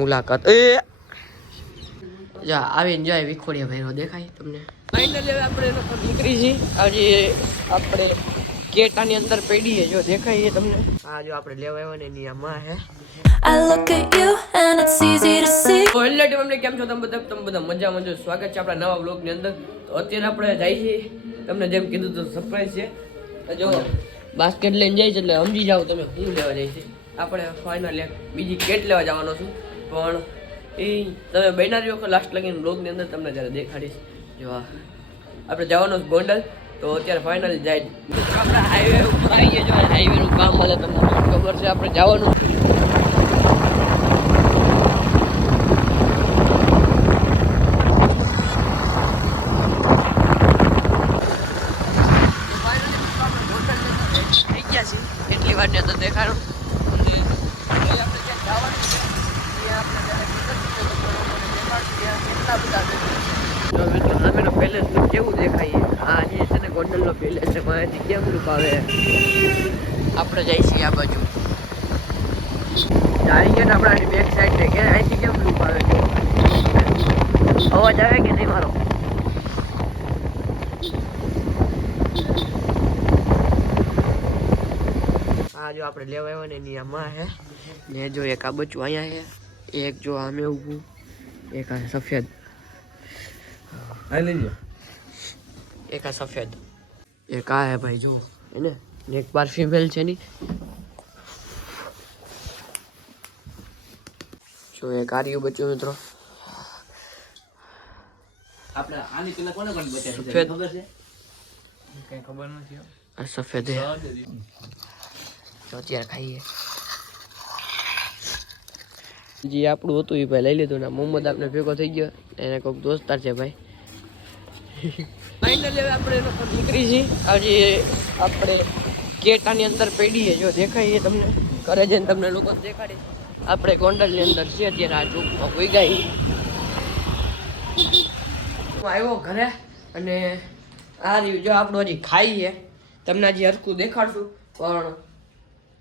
મુલાકાત એ જા આવીને જાય વિખોડિયા ભાઈનો દેખાય તમને ફાઇનલી આપણે લોકો નીકળી છીએ આજે આપણે કેટાની અંદર પડી જો દેખાય તમને આ જો આપણે લેવા આવ્યા ને એની આમાં હે I look at you and it's easy to see તો હેલો ટીમ અમને કેમ છો તમે બધા મજામાં છો સ્વાગત છે આપણા નવા વ્લોગ ની અંદર તો અત્યારે આપણે જાય છીએ તમને જેમ કીધું તો સરપ્રાઈઝ છે જો બાસ્કેટ લઈને જાય છે એટલે સમજી જાવ તમે શું લેવા જાય છે આપણે ફાઇનલ બીજી કેટ લેવા જવાનો છું પણ એ તમે બન્યા રહ્યો લાસ્ટ લગીને બ્લોગની અંદર તમને જ્યારે દેખાડીશ જો આપણે જવાનું ગોંડલ તો અત્યારે ફાઇનલ જાય આપણે હાઈવે ઉપર આવી ગયા જો હાઈવેનું કામ મળે તમને ખબર છે આપણે જવાનું થઈ ગયા છે એટલી વાર ને તો દેખાડો પેલેસ કેવું દેખાય હા જે છે ને ગોંડલ નો પેલેસ છે અહીંથી કેમ લુક આવે આપણે જઈ છીએ આ બાજુ આવી ગયા ને આપણા બેક સાઈડ છે કે અહીંથી કેમ લુક આવે અવાજ આવે કે નહીં મારો આ જો આપણે લેવા આવ્યા ને એની આમાં હે ને જો એક આ બચ્ચું અહીંયા છે એક જો આમે ઊભું એક આ સફેદ એક આ સફેદ એક આ હે ભાઈ જો એને એક બાર ફીમેલ છે ની જો એક આર્યું બચ્ચું મિત્રો આપણે આની પેલા કોને કોને બતાવ્યું સફેદ ખબર છે કઈ ખબર નથી આ સફેદ હે જો અત્યારે ખાઈએ જે આપણું હતું એ ભાઈ લઈ લીધું ને મોહમ્મદ આપણે ભેગો થઈ ગયો એને કોઈક દોસ્તાર છે ભાઈ ફાઇનલી આપણે લોકો નીકળી છીએ આજે આપણે કેટાની અંદર પડી જો દેખાય તમને ઘરે જઈને તમને લોકો દેખાડી આપણે ગોંડલની અંદર છીએ અત્યારે આ ચોકમાં કોઈ ગઈ આવ્યો ઘરે અને આ રહ્યું જો આપણું હજી ખાઈએ તમને હજી હરખું દેખાડશું પણ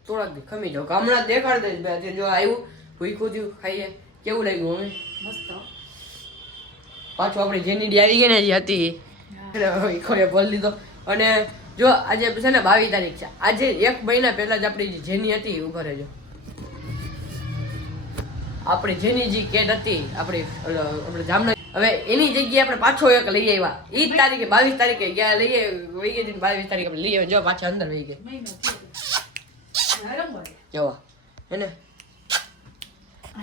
થોડાક ખમી જાવ હમણાં દેખાડ દઈશ ભાઈ જો આવ્યું ભૂખું થયું ખાઈએ કેવું લાગ્યું અમે મસ્ત પાછું આપણે જેની ડી આવી ગઈ ને હજી હતી ખોડે ભરી લીધો અને જો આજે છે ને 22 તારીખ છે આજે 1 મહિના પહેલા જ આપણી જેની હતી એવું કરે જો આપણે જેની જે કેટ હતી આપણે જામનગર હવે એની જગ્યાએ આપણે પાછો એક લઈ આવ્યા ઈ જ તારીખે 22 તારીખે ગયા લઈએ વહી ગઈ 22 તારીખે આપણે લઈ આવ્યા જો પાછા અંદર વહી ગઈ જવા હે ને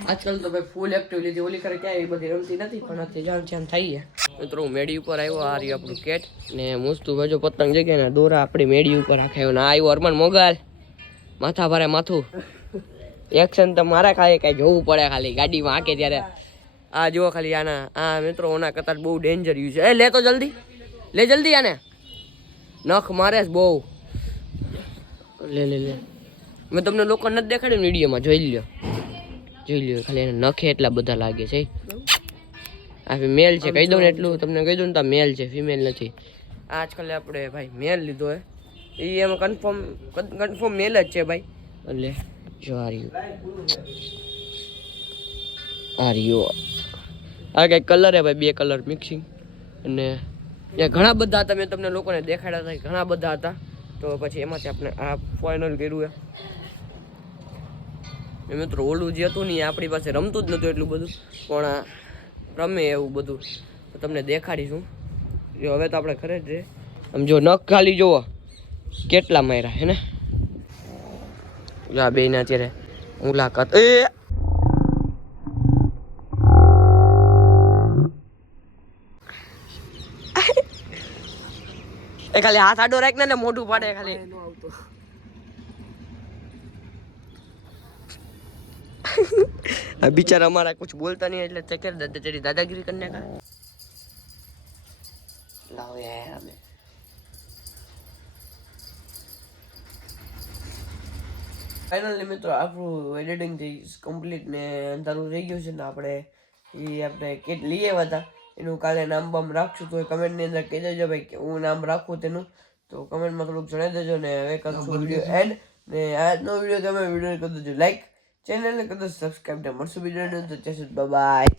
આજકાલ તો ભાઈ ફૂલ એક્ટિવ લીધી ઓલી કરે ક્યાંય એ બધી રમતી નથી પણ અત્યારે જામ થઈ ગયા મિત્રો હું મેડી ઉપર આવ્યો આ રહ્યું આપણું કેટ ને મુસ્તુ બાજુ પતંગ જગ્યા ને દોરા આપણી મેડી ઉપર રાખાયો ને આવ્યો અરમાન મોગાલ માથા ભારે માથું એક્શન તો મારા ખાલી કાંઈ જોવું પડે ખાલી ગાડીમાં હાકે ત્યારે આ જુઓ ખાલી આના આ મિત્રો ઓના કરતાં બહુ ડેન્જર યુ છે એ લે તો જલ્દી લે જલ્દી આને નખ મારે બહુ લે લે લે મેં તમને લોકો નથી દેખાડ્યું વિડીયોમાં જોઈ લ્યો ખાલી એને નખે એટલા બધા લાગે છે આ મેલ છે કહી દઉં ને એટલું તમને કહી દઉં ને તો મેલ છે ફિમેલ નથી આજકાલ આપણે ભાઈ મેલ લીધો હે એ એમાં કન્ફર્મ મેલ જ છે ભાઈ એટલે જો આ રહ્યો આ કંઈક કલર હે ભાઈ બે કલર મિક્સિંગ અને ત્યાં ઘણા બધા હતા મેં તમને લોકોને દેખાડ્યા હતા ઘણા બધા હતા તો પછી એમાંથી આપણે આ ફાઇનલ કર્યું હે મિત્રો ઓલું જે હતું ને આપણી પાસે રમતું જ નહોતું એટલું બધું પણ રમે એવું બધું તો તમને દેખાડીશું જો હવે તો આપણે ખરે જ આમ જો નખ ખાલી જુઓ કેટલા માર્યા હે ને આ બેના અત્યારે મુલાકાત એ ખાલી હાથ આડો રાખ ને મોઢું પાડે ખાલી बेचारा हमारा कुछ बोलता नहीं है चक्कर तेरी दादागिरी करने का लाओ यार हमें फाइनली મિત્રો આપણું એડિટિંગ થી કમ્પ્લીટ ને અંધારું થઈ ગયું છે ને આપણે કેટ લઈ આવ્યા હતા એનું કાલે નામ બામ રાખશું તો કમેન્ટ ની અંદર કહી દેજો ભાઈ કે હું નામ રાખું તેનું તો કમેન્ટમાં થોડુંક જણાવી દેજો ને હવે કરશું વિડીયો એન્ડ ને આજનો વિડીયો તમે વિડીયો કરી દેજો લાઈક ચેનલને કદાચ સબસ્ક્રાઈબ ને મળશું બીજો તો બાય.